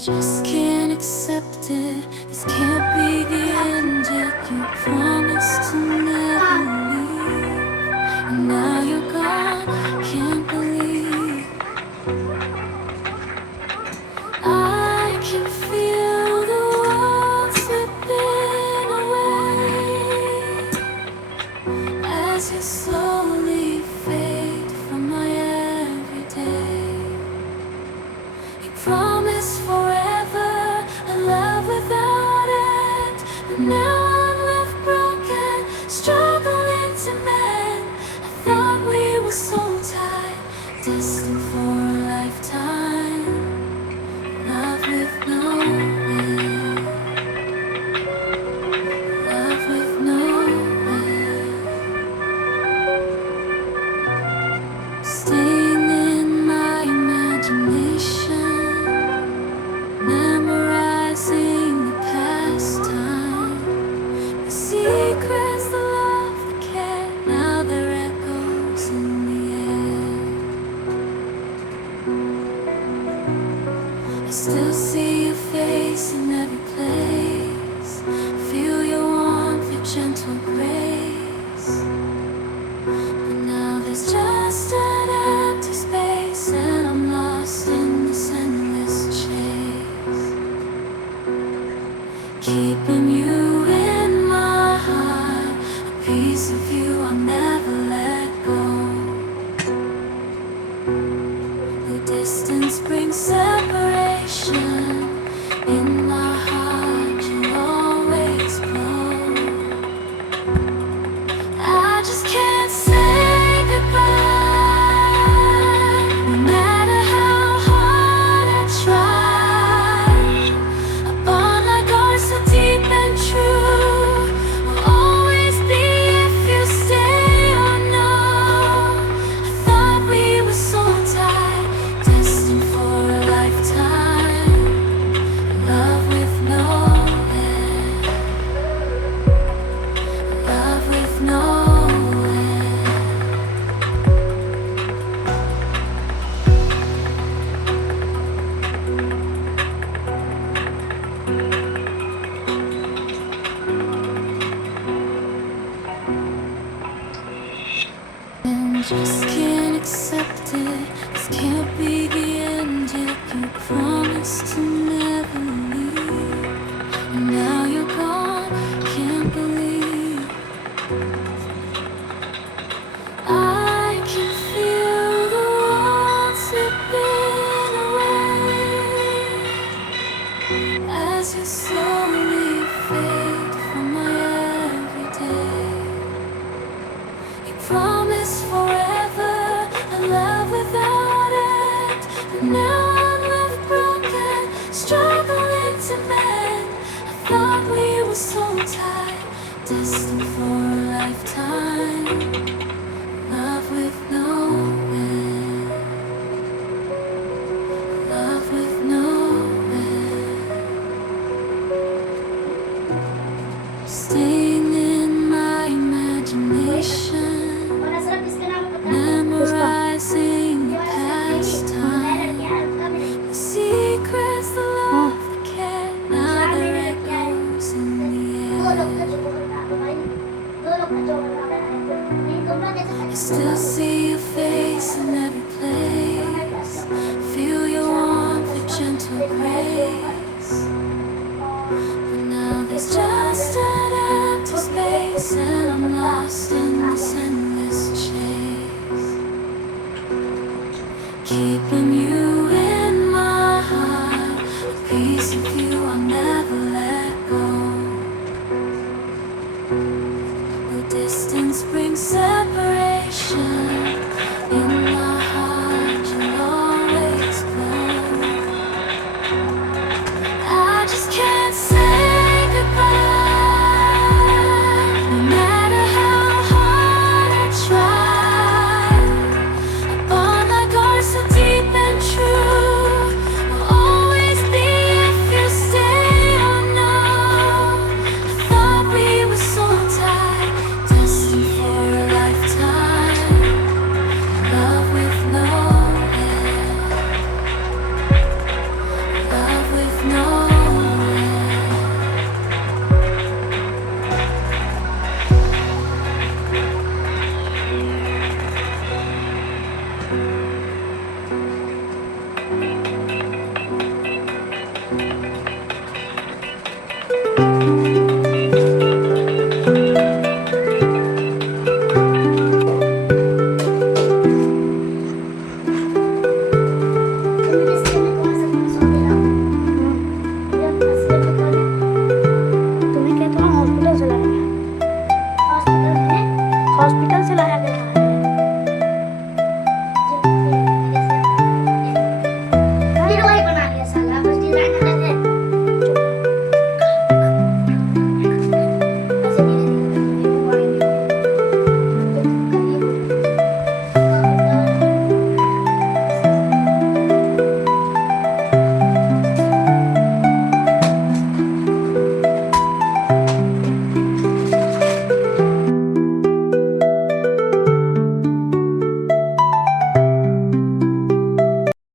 just can't accept it. This can't be the end yet. You promised to never leave, and now you're gone. Can't believe I can feel the world slipping away as you slowly fade from my everyday. You promised forever a love without end, but now I'm left broken, struggling to mend. I thought we were so tight, destined for a lifetime, love with no end, love with no end. Staying in my imagination, memorizing the past time, the secrets, the love, the care. Now they're echoes in the air. I still see your face in every place, feel your warmth, your gentle grace. But now there's just an empty space, and I'm lost in this endless chase. Keeping you in my heart, a piece of you I'll never let go. The distance brings separation. In my heart you always glow. I just can't say goodbye, no matter how hard I try. A bond like ours, so deep and true, will always be if you stay or no. I thought we were so tight, destined for a lifetime, love with no end, love with no end. And just can't accept it. This can't be the end yet. You promised to never leave, and now you're gone. Can't believe I can feel the world slipping away as you slowly fade from my everyday. You promised forever a love without end, but now I'm left broken, struggling to mend. I thought we were so tight, destined for a lifetime, love with no end, love with no end. Staying in my imagination, memorizing the past time, the secrets, the love, the care. Now they're echoes in the air. I still see your face in every place, feel your warmth, your gentle grace. But now there's just an empty space, and I'm lost in